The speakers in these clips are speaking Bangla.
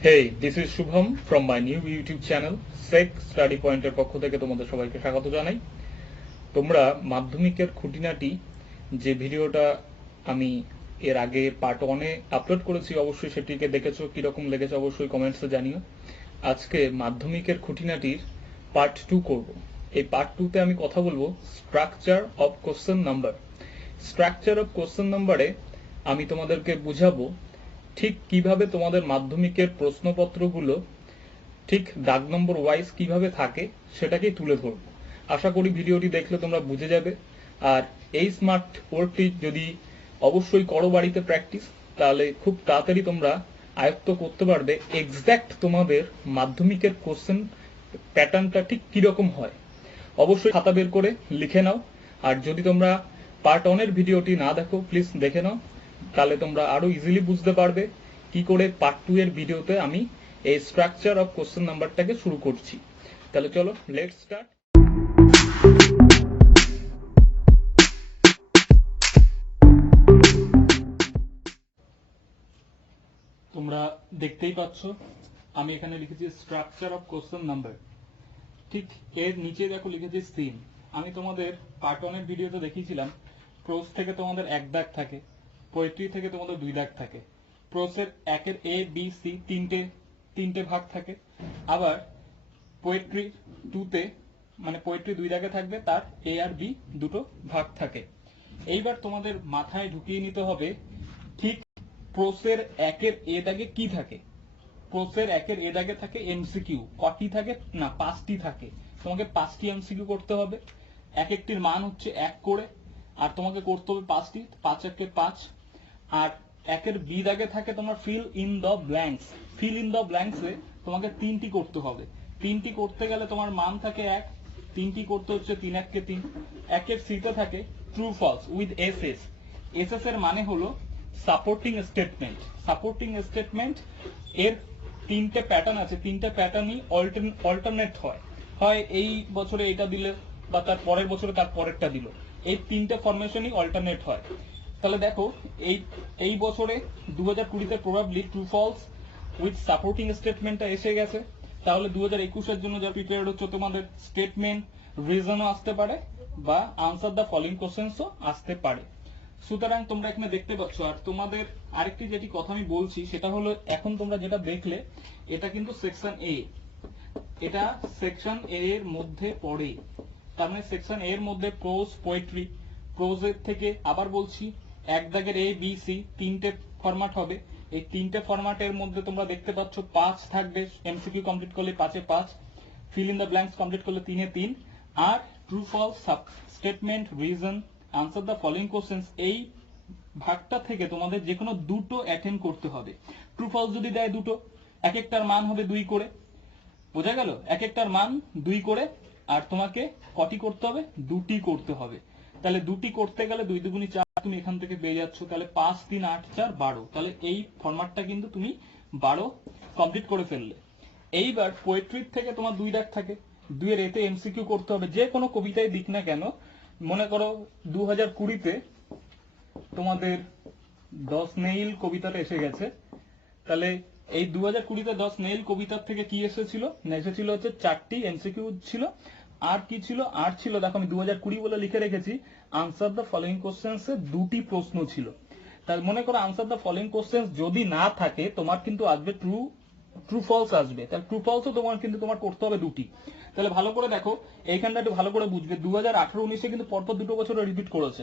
Hey, this is Shubham from my new YouTube channel Sec Study Point এর পক্ষ থেকে তোমাদের সবাইকে স্বাগত জানাই। তোমরা মাধ্যমিকের খুঁটিনাটি যে ভিডিওটা আমি এর আগে পার্ট 1 এ আপলোড করেছি, অবশ্যই সেটিকে দেখেছো, কি রকম লেগেছে অবশ্যই কমেন্টসে জানিও। আজকে মাধ্যমিকের খুঁটিনাটির পার্ট 2 করব। এই পার্ট 2 তে আমি কথা বলবো structure of question number. Structure of question নাম্বারে আমি তোমাদেরকে বুঝাবো ঠিক কিভাবে তোমাদের মাধ্যমিকের প্রশ্নপত্রগুলো ঠিক দাগ নম্বর ওয়াইজ কিভাবে থাকে সেটাকেই তুলে ধরব। আশা করি ভিডিওটি দেখলে তোমরা বুঝে যাবে। আর এই স্মার্ট ওয়ার্কটি যদি অবশ্যই করো বাড়িতে প্র্যাকটিস, তাহলে খুব তাড়াতাড়ি তোমরা আয়ত্ত করতে পারবে এক্স্যাক্ট তোমাদের মাধ্যমিকের কোশ্চেন প্যাটার্নটা ঠিক কিরকম হয়। অবশ্যই খাতা বের করে লিখে নাও। আর যদি তোমরা পার্ট 1 এর ভিডিওটি না দেখো, প্লিজ দেখে নাও, তাহলে তোমরা আরো ইজিলি বুঝতে পারবে কি করে পার্ট 2 এর ভিডিওতে আমি এই স্ট্রাকচার অফ কোশ্চেন নাম্বারটাকে শুরু করছি। তাহলে চলো লেটস স্টার্ট। তোমরা দেখতেই পাচ্ছ আমি এখানে লিখেছি স্ট্রাকচার অফ কোশ্চেন নাম্বার। ঠিক এর নিচে দেখো লিখেছি সিন। আমি তোমাদের পার্ট 1 এর ভিডিওতে দেখিয়েছিলাম প্রোজ থেকে তোমাদের এক দাগ থাকে, পোয়েট্রি থেকে তোমাদের দুই দাগ থাকে। প্রোজের একের এ বি সি তিনটে ভাগ থাকে। আবার পোয়েট্রি 2 তে মানে পোয়েট্রি দুই দাগে থাকবে, তার এ আর বি দুটো ভাগ থাকে। এইবার তোমাদের মাথায় ঢুকিয়ে নিতে হবে ঠিক প্রোজের একের এ দাগে কি থাকে। প্রোসের একের এ দাগে থাকে এমসিকিউ। কটি থাকে? না, 5টি থাকে। তোমাকে 5টি এমসিকিউ করতে হবে। এক একটির মান হচ্ছে 1 করে, আর তোমাকে করতে হবে 5টি, 5 একে 5। আর একের বি দাগে থাকে তোমার fill in the blanks. Fill in the ব্ল্যাঙ্কসে তোমাকে 3টি করতে হবে। 3টি করতে গেলে তোমার মান থাকে 1, 3টি করতে হচ্ছে 3 1 3। একের সিতে থাকে true false with SS. SS এর মানে হলো সাপোর্টিং স্টেটমেন্ট। সাপোর্টিং স্টেটমেন্ট এর 3টে প্যাটার্ন আছে, 3টে প্যাটার্নই অল্টারনেট হয়। হয় এই বছরে এটা দিলে বা তার পরের বছরে তার পরেরটা দিল, এই 3টে ফরমেশনই অল্টারনেট হয়। তাহলে দেখো এই বছরে 2020 তে probably true false with supporting স্টেটমেন্টটা এসে গেছে। তাহলে 2021 এর জন্য যা প্রিপেয়ার হচ্ছে তোমাদের স্টেটমেন্ট রিজনও আসতে পারে বা আনসার দ্য ফলোইং কোশ্চেন্সও আসতে পারে। সুতরাং তোমরা এখানে দেখতে পাচ্ছ। আর তোমাদের আরেকটি যেটি কথা আমি বলছি সেটা হলো, এখন তোমরা যেটা দেখলে এটা কিন্তু সেকশন এ, এটা সেকশন এ এর মধ্যে পড়ে। তার মানে সেকশন এ এর মধ্যে প্রোজ পোয়েট্রি। প্রোজের থেকে আবার বলছি এক দাগের এ বি সি 3টে ফরম্যাট হবে। এই 3টে ফরম্যাটের মধ্যে তোমরা দেখতে পাচ্ছ 5 থাকবে। এমসিকিউ কমপ্লিট করলে 5 এ 5, fill in the blanks complete করলে 3 এ 3, আর true false statement reason answer the following questions, এই ভাগটা থেকে তোমাদের যে কোনো দুটো অ্যাটেন্ড করতে হবে। ট্রু ফলস যদি দেয় দুটো, এক একটার মান হবে 2 করে। বোঝা গেল? এক একটার মান 2 করে। আর তোমাকে কটি করতে হবে? 2টি করতে হবে। তাহলে 2টি করতে গেলে 2 দুগুণী 4 তুমি এখান থেকে পেয়ে যাচ্ছ। তাহলে 5 3 8 4 12। তাহলে এই ফরম্যাটটা কিন্তু তুমি 12 কমপ্লিট করে ফেললে। এইবার পোয়েট্রির থেকে তোমার 2 দাগ থাকে। 2 এর এতে এমসিকিউ করতে হবে, যে কোনো কবিতায় দিক না কেন। মনে করো 2020 তে তোমাদের 10 নেইল কবিতাটা এসে গেছে। তাহলে এই 2020 তে 10 নেইল কবিতার থেকে কি এসেছিল? না, এসেছিল হচ্ছে 4টি এমসিকিউ ছিল। আর কি ছিল? আর ছিল, দেখো আমি 2020 বলে লিখে রেখেছি, আনসার দ্য ফলোইং কোশ্চেন্স এ 2টি প্রশ্ন ছিল। তাহলে মনে করো আনসার দ্য ফলোইং কোশ্চেন্স যদি না থাকে, তোমার কিন্তু আসবে ট্রু ফলস আসবে। তাহলে ট্রু ফলসও তোমার কিন্তু তোমার করতে হবে 2টি। তাহলে ভালো করে দেখো, এইখানটা একটু ভালো করে বুঝবে। 2018-19 কিন্তু পরপর 2 বছরে রিপিট করেছে।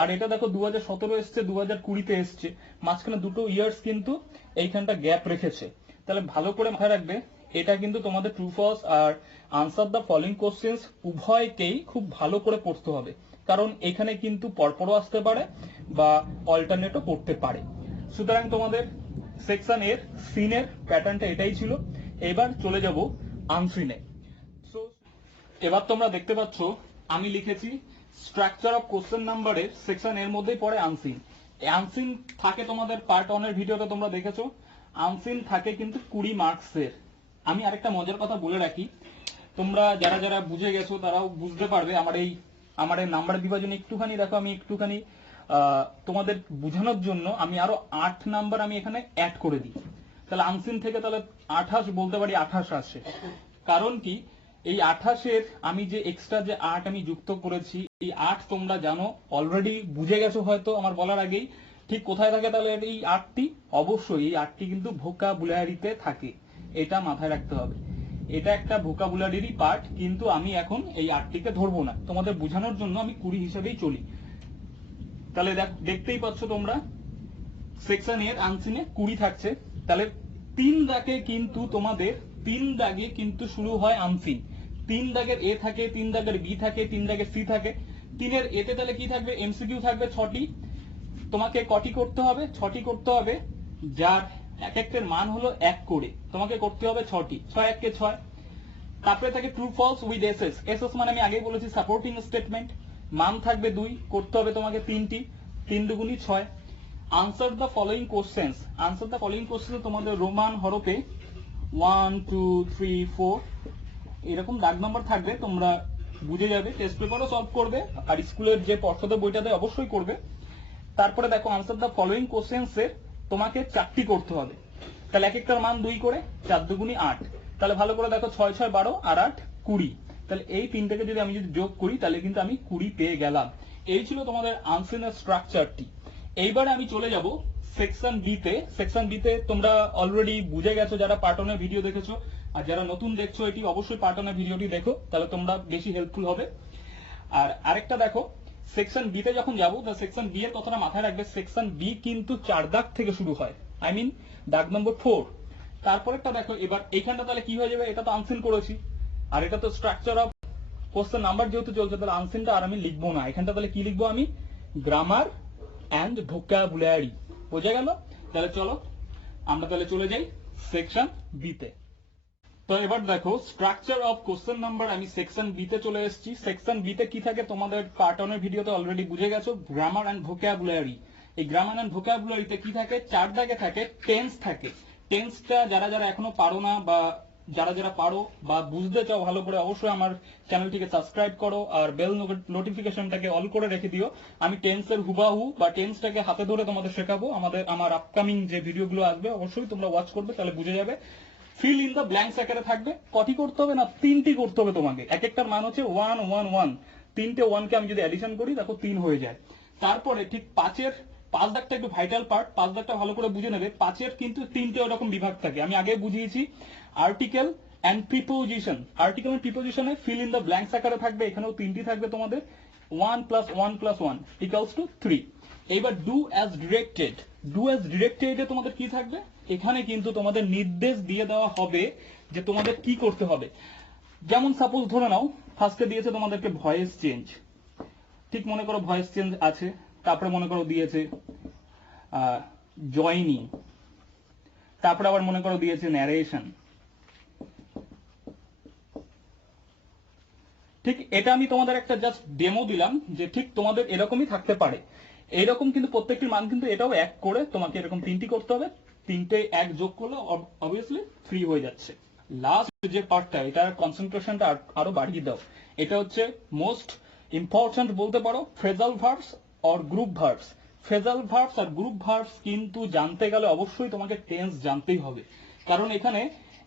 আর এটা দেখো 2017 এসছে, 2020 তে এসছে, মাঝখানে 2 ইয়ার্স কিন্তু এইখানটা গ্যাপ রেখেছে। তাহলে ভালো করে মাথায় রাখবে, এটা কিন্তু তোমাদের ট্রু ফলস আর আনসার দ্য ফলোইং কোশ্চেন্স উভয়কেই খুব ভালো করে পড়তে হবে। কারণ এখানে কিন্তু পরপরও আসতে পারে বা অল্টারনেটও করতে পারে। সুতরাং তোমাদের সেকশন এর সিনের প্যাটার্নটা এটাই ছিল। এবার চলে যাব আনসিনে। সো এবার তোমরা দেখতে পাচ্ছ আমি লিখেছি স্ট্রাকচার অফ কোশ্চেন নাম্বারের সেকশন এর মধ্যেই পড়ে আনসিন। আনসিন থাকে তোমাদের পার্ট 1 এর ভিডিওতে তোমরা দেখেছো। আনসিন থাকে কিন্তু 20 মার্কসের। আমি আরেকটা মজার কথা বলে রাখি, তোমরা যারা যারা বুঝে গেছো তারাও বুঝতে পারবে। আমার এই নাম্বার বিভাজন একটুখানি দেখো, আমি একটুখানি তোমাদের বোঝানোর জন্য আমি আরো 8 নাম্বার আমি এখানে অ্যাড করে দিই। তাহলে আনসিন থেকে তাহলে 28 বলতে পারি 28 আসে। কারণ কি, এই 28-এর আমি যে এক্সট্রা যে 8 আমি যুক্ত করেছি, এই 8 তোমরা জানো, অলরেডি বুঝে গেছো হয়তো আমার বলার আগেই। ঠিক কোথায় থাকে তাহলে এই 8টি? অবশ্যই এই 8টি কিন্তু ভোকাবুলারিতে থাকে, এটা মাথায় রাখতে হবে। এটা একটা ভোকাবুলারিরই পার্ট, কিন্তু আমি এখন এই 8টিকে ধরবো না, তোমাদের বোঝানোর জন্য আমি 20 হিসেবেই চলি। তাহলে দেখতেই পাচ্ছ তোমরা, সেকশন এর আনসিনে 20 থাকছে। তাহলে 3 দাগে কিন্তু তোমাদের 3 দাগে কিন্তু শুরু হয় আনসিন। 3 দাগের এ থাকে, 3 দাগের বি থাকে, 3 দাগের সি থাকে। 3-এর এতে তাহলে কি থাকবে? এমসিকিউ থাকবে 6টি। তোমাকে কটি করতে হবে? 6টি করতে হবে, যার এক একটার মান হলো 1 করে। তোমাকে করতে হবে 6টি, 6 1 কে 6। তারপরে থাকে true false with SS. SS মানে আমি আগেই বলেছি সাপোর্টিং স্টেটমেন্ট। মান থাকবে 2, করতে হবে তোমাকে 3টি, 3 দুগুণী 6। Answer the following questions. Answer the following questions তোমাদের রোমান হরফে 1 2 3 4 এরকম দাগ নাম্বার থাকবে, তোমরা বুঝে যাবে। টেস্ট পেপারও সলভ করবে, আর স্কুলের যে পর্ষদের বইটাতে অবশ্যই করবে। তারপরে দেখো, আনসার দ্য ফলোইং কোশ্চেন্স এর তোমাকে 4টি করতে হবে। তাহলে এক একটার মান 2 করে, 4 দুগুণী 8। তাহলে ভালো করে দেখো, 6 6 12 আর 8 20। তাহলে এই তিনটাকে যদি আমি যোগ করি, তাহলে কিন্তু আমি 20 পেয়ে গেলাম। এই ছিল তোমাদের আনসারের স্ট্রাকচারটি। এইবারে আমি চলে যাব সেকশন বি তে। সেকশন বি তে তোমরা অলরেডি বুঝে গেছো যারা পার্ট 1 এর ভিডিও দেখেছো, আর যারা নতুন দেখছো এটি অবশ্যই পার্ট 1 এর ভিডিওটি দেখো, তাহলে তোমরা বেশি হেল্পফুল হবে। আর আরেকটা দেখো, সেকশন বি তে যখন যাবো, সেকশন বি এর কথাটা মাথায় রাখবে। সেকশন বি কিন্তু 4 দাগ থেকে শুরু হয়, আই মিন দাগ নম্বর 4। তারপরেরটা দেখো, এবার এইখানটা তাহলে কি হয়ে যাবে? এটা তো আনসিন করেছি, আর এটা তো স্ট্রাকচার অফ কোশ্চেন নাম্বার যেহেতু চলছে, তাহলে আনসিনটা আর আমি লিখবো না। এখানটা তাহলে কি লিখবো? আমি গ্রামার অ্যান্ড ভোকাবুলারি। বোঝা গেল? তাহলে চলো আমরা তাহলে চলে যাই সেকশন বি তে। তো এবার দেখো, স্ট্রাকচার অফ কোশ্চেন নাম্বার, আমি সেকশন বি তে চলে এসেছি। সেকশন বি তে কি থাকে তোমাদের পার্ট 1 এর ভিডিওতে অলরেডি বুঝে গেছো, গ্রামার অ্যান্ড ভোকাবুলারি। এই গ্রামার অ্যান্ড ভোকাবুলারিতে কি থাকে? 4 দাগে থাকে, টেন্স থাকে। টেন্সটা যারা যারা এখনো পারো না, বা যারা যারা পারো বা বুঝতে চাও ভালো করে, অবশ্যই আমার চ্যানেলটিকে সাবস্ক্রাইব করো আর বেল নোটিফিকেশনটাকে অল করে রেখে দিও। আমি টেন্সের হুবাহু বা টেন্সটাকে হাতে ধরে তোমাদের শেখাবো। আমার আপকামিং যে ভিডিওগুলো আসবে অবশ্যই তোমরা ওয়াচ করবে, তাহলে বুঝে যাবে। ফিল ইন দ্য ব্ল্যাঙ্কস আকারে থাকবে। কটি করতে হবে? না, 3টি করতে হবে তোমাকে। এক একটার মান হচ্ছে 1 1 1। 3টে 1 কে আমি যদি অ্যাডিশন করি, দেখো 3 হয়ে যায়। তারপরে ঠিক 5 দাগটা একটু ভাইটাল পার্ট, 5 দাগটা ভালো করে বুঝে নেবে। 5-এর কিন্তু 3টে ওরকম বিভাগ থাকে, আমি আগে বুঝিয়েছি। Article and preposition. Article and প্রিপোজিশনে ফিল ইন দ্য ব্ল্যাঙ্কস আকারে থাকবে, এখানেও 3টি থাকবে তোমাদের। 1 + 1 + 1 = 3। এইবার do as directed. Do as ডিরেক্টেডে তোমাদের কি থাকবে? এখানে কিন্তু তোমাদের নির্দেশ দিয়ে দেওয়া হবে যে তোমাদের কি করতে হবে। যেমন সাপোজ ধরে নাও, ফার্স্টে দিয়েছে তোমাদেরকে ভয়েস চেঞ্জ। ঠিক মনে করো ভয়েস চেঞ্জ আছে, তারপরে মনে করো দিয়েছে জয়নিং, তারপরে আবার মনে করো দিয়েছে ন্যারেশন। ঠিক এটা আমি তোমাদের একটা জাস্ট ডেমো দিলাম, যে ঠিক তোমাদের এরকমই থাকতে পারে। এরকম কিন্তু প্রত্যেকটির মান কিন্তু এটাও 1 করে, তোমাকে এরকম 3টি করতে হবে। 3টে 1 যোগ করলে অবভিয়াসলি 3 হয়ে যাচ্ছে। লাস্ট যে পার্টটা, এটার কনসেন্ট্রেশনটা আরো বাড়িয়ে দাও। এটা হচ্ছে মোস্ট ইম্পর্টেন্ট বলতে পারো, phrasal verbs or group verbs. Phrasal verbs আর গ্রুপ ভার্বস কিন্তু জানতে গেলে অবশ্যই তোমাকে টেন্স জানতেই হবে। কারণ এখানে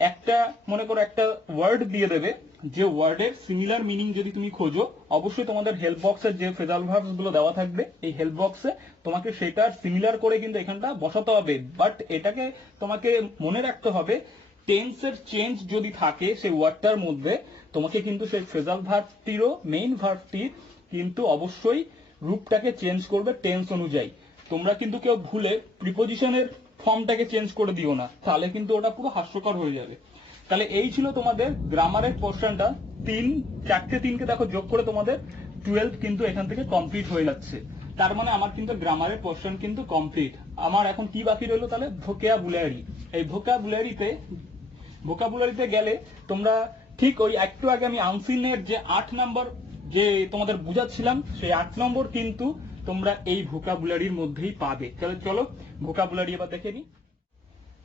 একটা মনে করো একটা ওয়ার্ড দিয়ে দেবে, যে ওয়ার্ডের সিমিলার মিনিং যদি তুমি খোঁজো, অবশ্যই তোমাদের হেল্প বক্সের যে ফ্রেজাল ভার্বস গুলো দেওয়া থাকবে, এই হেল্প বক্সে তোমাকে সেটার সিমিলার করে কিন্তু এখানটা বসাতে হবে। বাট এটাকে তোমাকে মনে রাখতে হবে, টেন্সের চেঞ্জ যদি থাকে সেই ওয়ার্ডটার মধ্যে, তোমাকে কিন্তু সেই ফ্রেজাল ভার্বটিরও মেইন ভার্বটির কিন্তু অবশ্যই রূপটাকে চেঞ্জ করবে টেন্স অনুযায়ী। তোমরা কিন্তু কেউ ভুলে প্রিপোজিশনের ফর্মটাকে চেঞ্জ করে দিও না, তাহলে কিন্তু ওটা পুরো হাস্যকর হয়ে যাবে। তাহলে এই ছিল তোমাদের গ্রামারের পোর্শনটা। 4টে 3কে দেখো যোগ করে তোমাদের 12 কিন্তু এখান থেকে কমপ্লিট হয়ে যাচ্ছে। তার মানে আমার কিন্তু গ্রামারের পোর্শন কিন্তু কমপ্লিট। আমার এখন কি বাকি রইলো? তাহলে ভোকাবুলারি। এই ভোকাবুলারিতে গেলে তোমরা ঠিক ওই একটু আগে আমি আনসিনের যে 8 নম্বর যে তোমাদের বুঝাচ্ছিলাম, সেই 8 নম্বর কিন্তু তোমরা এই ভোকাবুলারির মধ্যেই পাবে। তাহলে চলো ভোকাবুলারি এবার দেখে নিই।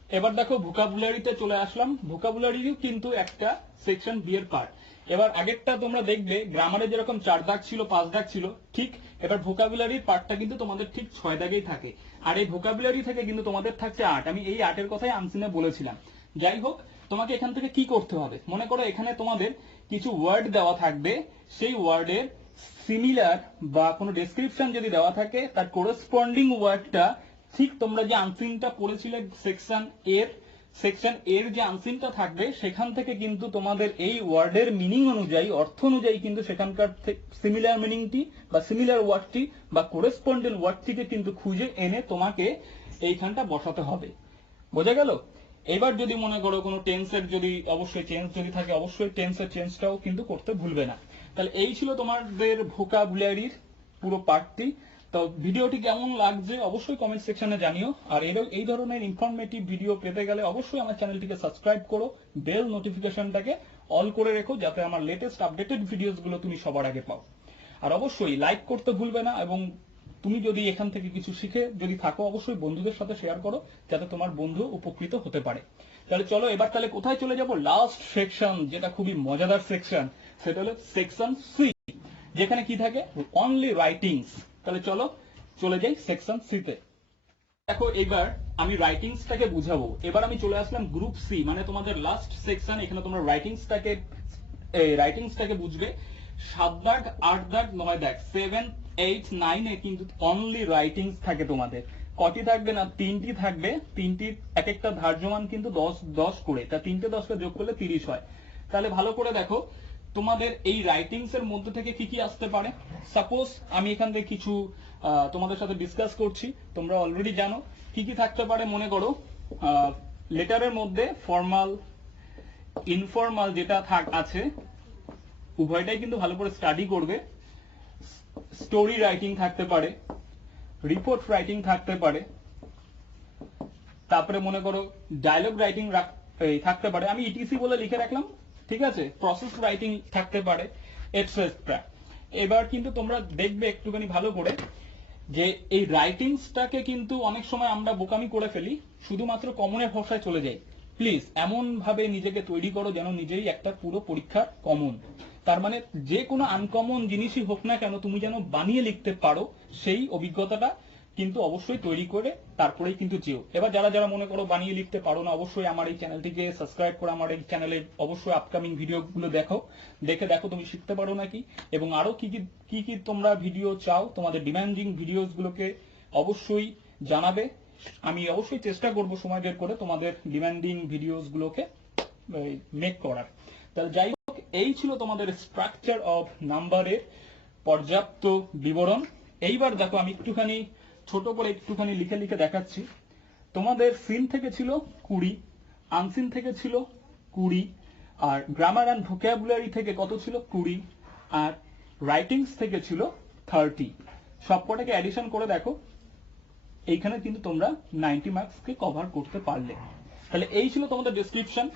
এবার দেখো ভোকাবুলারিতে চলে আসলাম। ভোকাবুলারিও কিন্তু একটা সেকশন বি এর পার্ট। এবার আগেরটা তোমরা দেখবে গ্রামারে যেরকম 4 দাগ ছিল 5 দাগ ছিল, ঠিক এবার ভোকাবুলারির পার্টটা কিন্তু তোমাদের ঠিক 6 দাগেই থাকে। আর এই ভোকাবুলারি থেকে কিন্তু তোমাদের থাকছে 8। আমি এই 8-এর কথাই আনসিনে বলেছিলাম। যাই হোক, তোমাকে এখান থেকে কি করতে হবে, মনে করো এখানে তোমাদের কিছু ওয়ার্ড দেওয়া থাকবে, সেই ওয়ার্ডের সিমিলার বা কোনো ডেসক্রিপশন যদি দেওয়া থাকে তার কোরেসপন্ডিং ওয়ার্ডটা ঠিক তোমরা যে আনসিনটা পড়েছিলে সেকশন এর যে আনসিনটা থাকবে সেখান থেকে কিন্তু তোমাদের এই ওয়ার্ডের মিনিং অনুযায়ী, অর্থ অনুযায়ী কিন্তু সেখানকার সিমিলার মিনিংটি বা সিমিলার ওয়ার্ডটি বা কোরেসপন্ডেন্ট ওয়ার্ডটিকে কিন্তু খুঁজে এনে তোমাকে এইখানটা বসাতে হবে। বোঝা গেল? এবার যদি মনে করো কোনো টেন্সের যদি অবশ্যই চেঞ্জ যদি থাকে, অবশ্যই টেন্সের চেঞ্জটাও কিন্তু করতে ভুলবে না। তাহলে এই ছিল তোমাদের ভোকাবুলারির পুরো পার্টটি। তো ভিডিওটি কেমন লাগছে অবশ্যই কমেন্ট সেকশনে জানিও। আর এই ধরনের ইনফরমেটিভ ভিডিও পেতে গেলে অবশ্যই আমার চ্যানেলটিকে সাবস্ক্রাইব করো, বেল নোটিফিকেশনটাকে অল করে রেখো, যাতে আমার লেটেস্ট আপডেটেড ভিডিওস গুলো তুমি সবার আগে পাও। আর অবশ্যই লাইক করতে ভুলবে না, এবং তুমি যদি এখান থেকে কিছু শিখে যদি থাকো অবশ্যই বন্ধুদের সাথে শেয়ার করো, যাতে তোমার বন্ধু উপকৃত হতে পারে। তাহলে চলো এবার তাহলে কোথায় চলে যাব, লাস্ট সেকশন, যেটা খুবই মজাদার সেকশন, সেটা হলো সেকশন সি, যেখানে কি থাকে, অনলি রাইটিংস। তাহলে চলো চলে যাই সেকশন সি তে। দেখো এবার আমি রাইটিংসটাকে বুঝাবো। এবার আমি চলে আসলাম গ্রুপ সি, মানে তোমাদের লাস্ট সেকশন। এখানে তোমরা রাইটিংসটাকে বুঝবে। 7 দাগ 8 দাগ 9 দাগ 7 8 9 এ কিন্তু অনলি রাইটিংস থাকে তোমাদের। কটি থাকবে না, 3টি থাকবে। 3টির এক একটা ধার্যমান কিন্তু 10 10 করে, তা 3টে 10কে যোগ করলে 30 হয়। তাহলে ভালো করে দেখো তোমাদের এই রাইটিংস এর মধ্যে থেকে কি কি আসতে পারে। সাপোজ আমি এখান থেকে কিছু তোমাদের সাথে ডিসকাস করছি, তোমরা অলরেডি জানো কি কি থাকতে পারে। মনে করো লেটারের মধ্যে ফর্মাল ইনফর্মাল যেটা আছে উভয়টাই কিন্তু ভালো করে স্টাডি করবে। স্টোরি রাইটিং থাকতে পারে, রিপোর্ট রাইটিং থাকতে পারে, তারপরে মনে করো ডায়লগ রাইটিং থাকতে পারে, আমি ইটিসি বলে লিখে রাখলাম, ঠিক আছে, প্রসেস রাইটিং থাকতে পারে, এটসেট্রা। এবার কিন্তু তোমরা দেখবে একটুখানি ভালো করে যে এই রাইটিংসটাকে কিন্তু অনেক সময় আমরা বোকামি করে ফেলি, শুধুমাত্র কমনের ভাষায় চলে যাই। প্লিজ এমন ভাবে নিজেকে তৈরি করো যেন নিজেই একটা পুরো পরীক্ষার কমন। তার মানে যে কোনো আনকমন জিনিসই হোক না কেন তুমি যেন বানিয়ে লিখতে পারো, সেই অভিজ্ঞতাটা কিন্তু অবশ্যই তৈরি করে তারপরেই কিন্তু যেও। এবার যারা যারা মনে করো বানিয়ে লিখতে পারো না, অবশ্যই আমার এই চ্যানেলটিকে সাবস্ক্রাইব করে আমার এই চ্যানেলে অবশ্যই আপকামিং ভিডিওগুলো দেখো তুমি শিখতে পারো নাকি, এবং আরো কি কি তোমরা ভিডিও চাও, তোমাদের ডিমান্ডিং ভিডিওস গুলোকে অবশ্যই জানাবে। আমি অবশ্যই চেষ্টা করব সময় বের করে তোমাদের ডিমান্ডিং ভিডিওস গুলোকে মেক করার। তাহলে যাই হোক, এই ছিল তোমাদের স্ট্রাকচার অফ নাম্বারের পর্যাপ্ত বিবরণ। এইবার দেখো আমি একটুখানি ছোট করে একটুখানি লিখে লিখে দেখাচ্ছি। তোমাদের সিন থেকে ছিল 20, আনসিন থেকে ছিল 20, আর গ্রামার অ্যান্ড ভোকাবুলারি থেকে কত ছিল 20, আর রাইটিংস থেকে ছিল 30। সবকটাকে অ্যাডিশন করে দেখো, এইখানে কিন্তু তোমরা 90 মার্কসকে কভার করতে পারলে। তাহলে এই ছিল তোমাদের ডেসক্রিপশন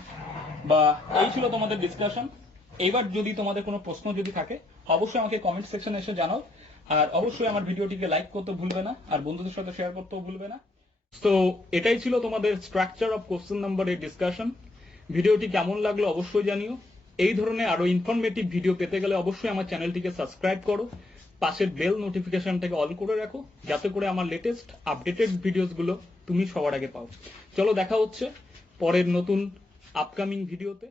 বা এই ছিল তোমাদের ডিসকাশন। এইবার যদি তোমাদের কোনো প্রশ্ন যদি থাকে অবশ্যই আমাকে কমেন্ট সেকশনে এসে জানাও, আর অবশ্যই আমার ভিডিওটিকে লাইক করতে ভুলবে না, আর বন্ধুদের সাথে শেয়ার করতেও ভুলবে না। তো এটাই ছিল তোমাদের স্ট্রাকচার অফ কোশ্চেন নাম্বার এর ডিসকাশন। ভিডিওটি কেমন লাগলো অবশ্যই জানিও। এই ধরনের আরো ইনফরমেটিভ ভিডিও পেতে গেলে অবশ্যই আমার চ্যানেলটিকে সাবস্ক্রাইব করো, পাশের বেল নোটিফিকেশনটাকে অল করে রাখো, যাতে করে আমার লেটেস্ট আপডেটেড ভিডিওস গুলো তুমি সবার আগে পাও। চলো দেখা হচ্ছে পরের নতুন আপকামিং ভিডিওতে।